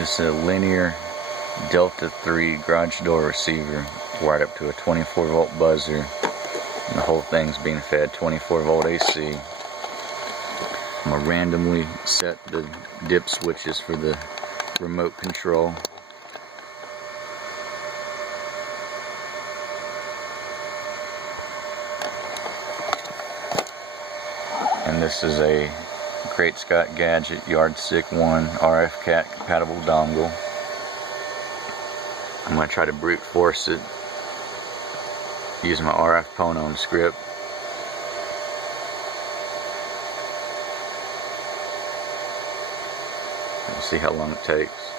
It's a linear Delta 3 garage door receiver wired up to a 24 volt buzzer, and the whole thing's being fed 24 volt AC. I'm going to randomly set the dip switches for the remote control. And this is a Great Scott Gadget Yardstick 1 RFcat compatible dongle. I'm going to try to brute force it using my rfpwnon script. We'll see how long it takes.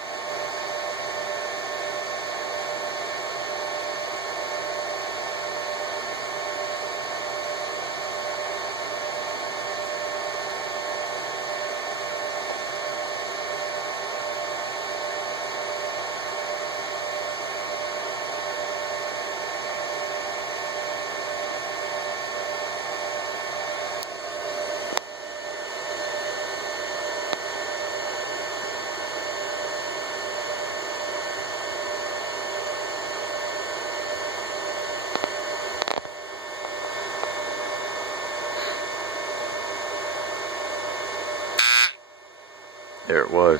There it was.